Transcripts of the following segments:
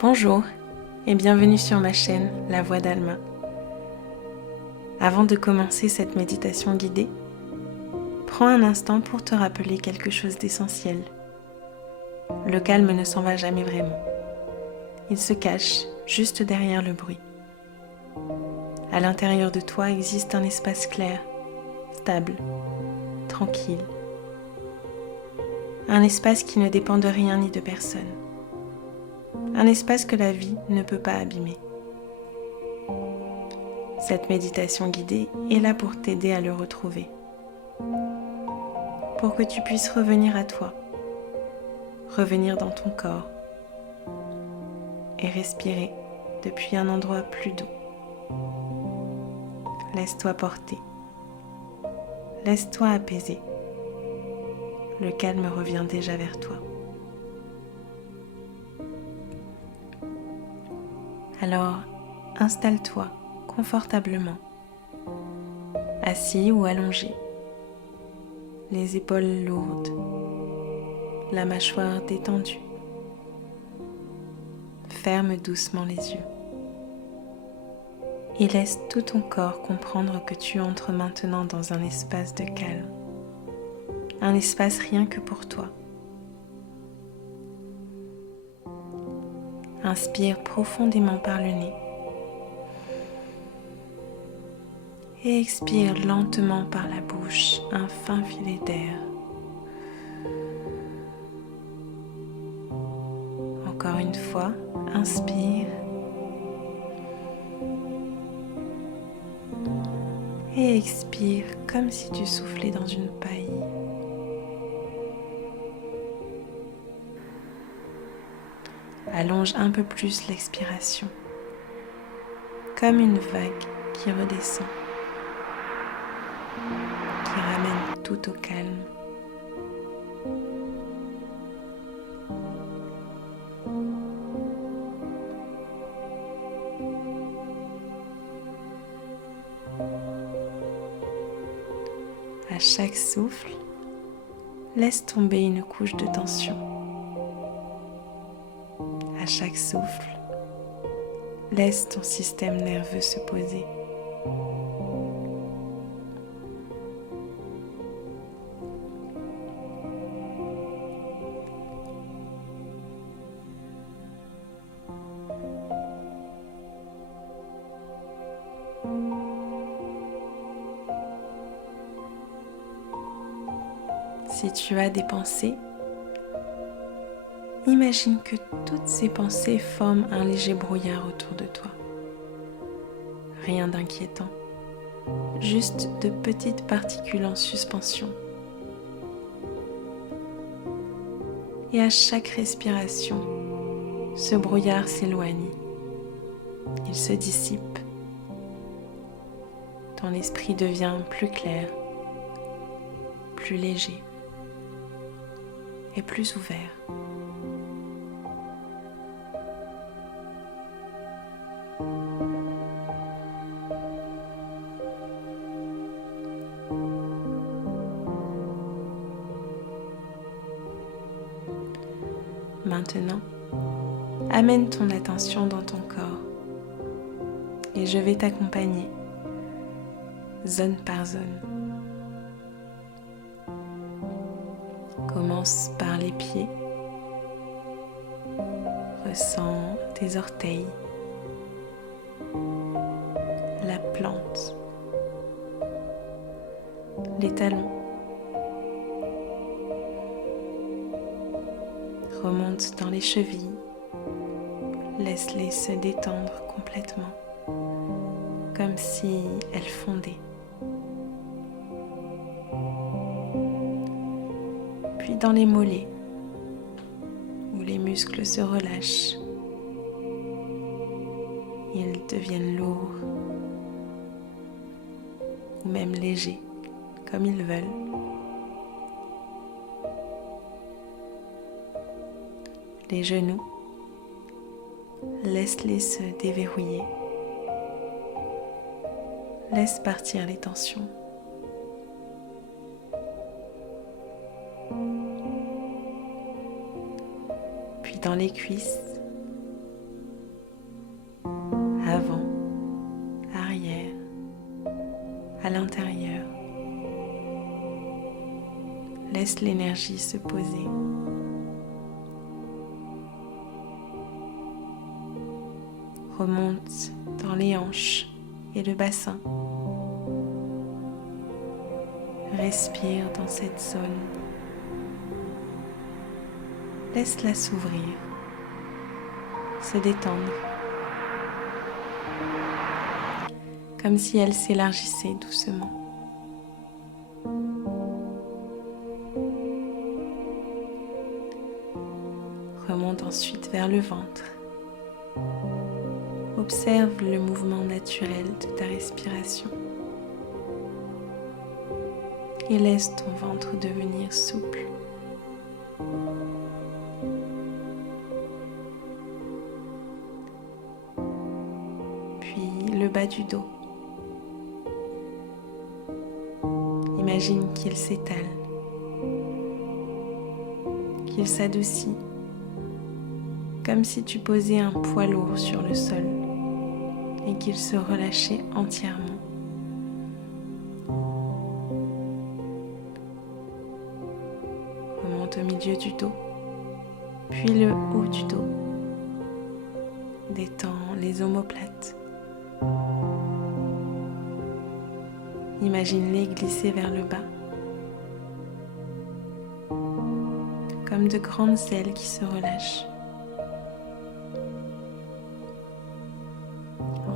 Bonjour et bienvenue sur ma chaîne La Voix d'Alma. Avant de commencer cette méditation guidée, prends un instant pour te rappeler quelque chose d'essentiel. Le calme ne s'en va jamais vraiment. Il se cache juste derrière le bruit. À l'intérieur de toi existe un espace clair, stable, tranquille. Un espace qui ne dépend de rien ni de personne. Un espace que la vie ne peut pas abîmer. Cette méditation guidée est là pour t'aider à le retrouver. Pour que tu puisses revenir à toi, revenir dans ton corps et respirer depuis un endroit plus doux. Laisse-toi porter, laisse-toi apaiser. Le calme revient déjà vers toi. Alors, installe-toi confortablement, assis ou allongé, les épaules lourdes, la mâchoire détendue. Ferme doucement les yeux et laisse tout ton corps comprendre que tu entres maintenant dans un espace de calme, un espace rien que pour toi. Inspire profondément par le nez et expire lentement par la bouche un fin filet d'air. Encore une fois, inspire et expire comme si tu soufflais dans une paille. Allonge un peu plus l'expiration, comme une vague qui redescend, qui ramène tout au calme. À chaque souffle, laisse tomber une couche de tension. À chaque souffle, laisse ton système nerveux se poser. Si tu as des pensées, imagine que toutes ces pensées forment un léger brouillard autour de toi. Rien d'inquiétant, juste de petites particules en suspension. Et à chaque respiration, ce brouillard s'éloigne, il se dissipe. Ton esprit devient plus clair, plus léger et plus ouvert. Maintenant, amène ton attention dans ton corps et je vais t'accompagner zone par zone. Commence par les pieds. Ressens tes orteils, la plante, les talons. Remonte dans les chevilles. Laisse-les se détendre complètement, comme si elles fondaient. Puis dans les mollets, où les muscles se relâchent. Ils deviennent lourds ou même légers, comme ils veulent. Les genoux, laisse-les se déverrouiller. Laisse partir les tensions. Puis dans les cuisses, à l'intérieur. Laisse l'énergie se poser. Remonte dans les hanches et le bassin. Respire dans cette zone. Laisse-la s'ouvrir, se détendre, comme si elle s'élargissait doucement. Remonte ensuite vers le ventre. Observe le mouvement naturel de ta respiration et laisse ton ventre devenir souple. Puis le bas du dos. Imagine qu'il s'étale, qu'il s'adoucit, comme si tu posais un poids lourd sur le sol et qu'il se relâchait entièrement. Remonte au milieu du dos, puis le haut du dos. Détends les omoplates. Imagine-les glisser vers le bas, comme de grandes ailes qui se relâchent.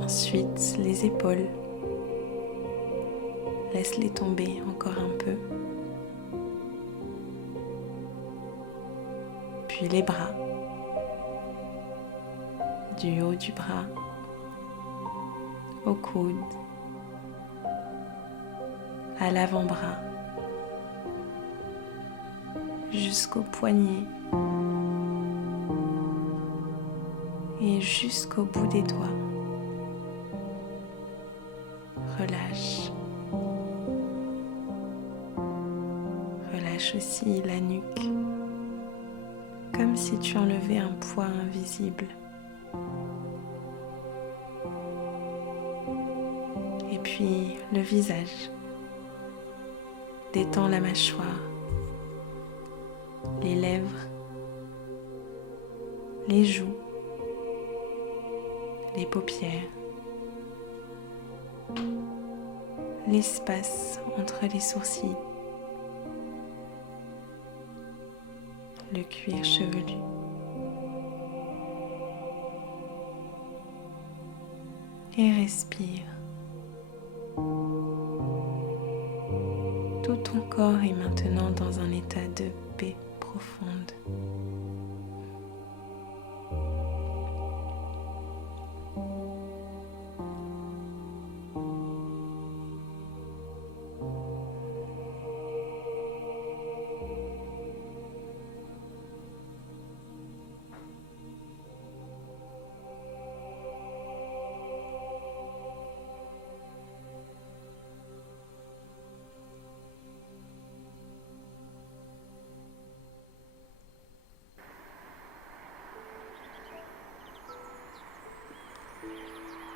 Ensuite, les épaules. Laisse-les tomber encore un peu. Puis les bras. Du haut du bras au coude, à l'avant-bras, jusqu'au poignet et jusqu'au bout des doigts. Relâche. Relâche aussi la nuque, comme si tu enlevais un poids invisible. Et puis le visage. Détends la mâchoire, les lèvres, les joues, les paupières, l'espace entre les sourcils, le cuir chevelu. Et respire. Tout ton corps est maintenant dans un état de paix profonde.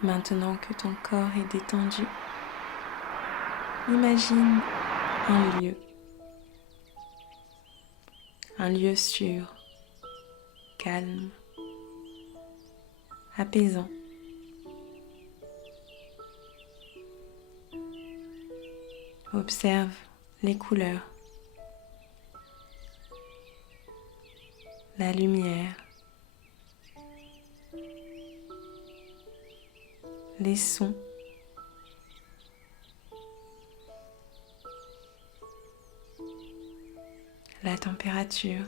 Maintenant que ton corps est détendu, imagine un lieu sûr, calme, apaisant. Observe les couleurs, la lumière, les sons, la température.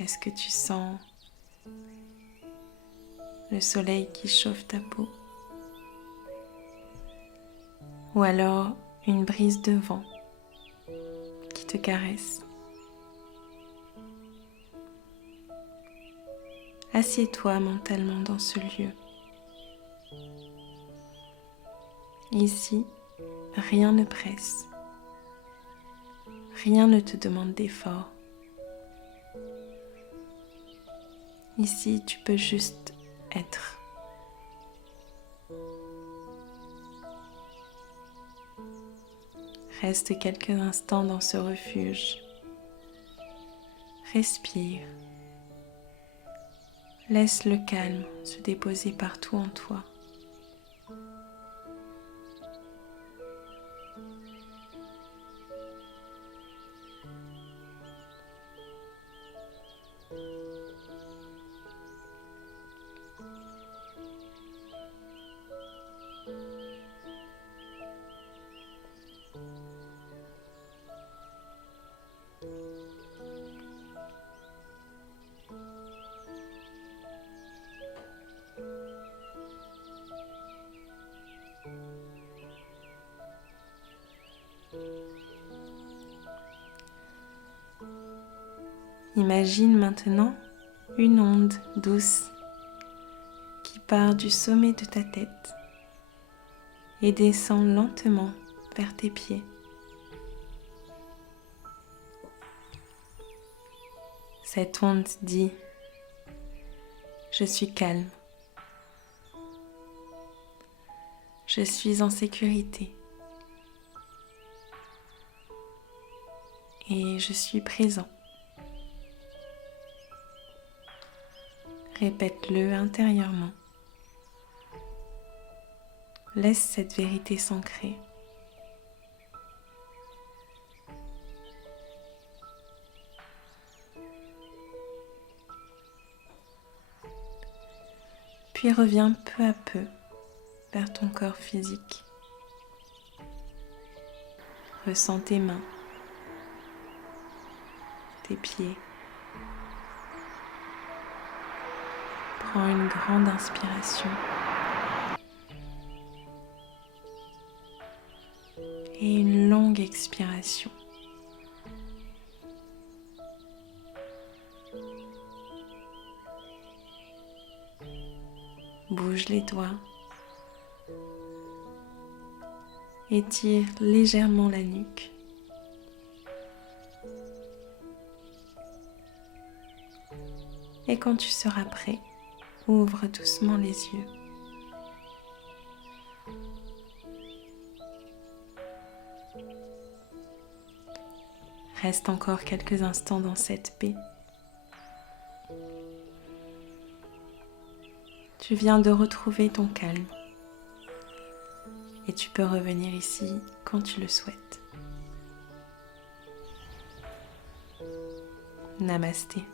Est-ce que tu sens le soleil qui chauffe ta peau? Ou alors une brise de vent qui te caresse? Assieds-toi mentalement dans ce lieu. Ici, rien ne presse. Rien ne te demande d'effort. Ici, tu peux juste être. Reste quelques instants dans ce refuge. Respire. Laisse le calme se déposer partout en toi. Imagine maintenant une onde douce qui part du sommet de ta tête et descend lentement vers tes pieds. Cette onde dit : je suis calme, je suis en sécurité et je suis présent. Répète-le intérieurement. Laisse cette vérité s'ancrer. Puis reviens peu à peu vers ton corps physique. Ressens tes mains, tes pieds. Prends une grande inspiration et une longue expiration. Bouge les doigts. Étire légèrement la nuque. Et quand tu seras prêt, ouvre doucement les yeux. Reste encore quelques instants dans cette paix. Tu viens de retrouver ton calme et tu peux revenir ici quand tu le souhaites. Namasté.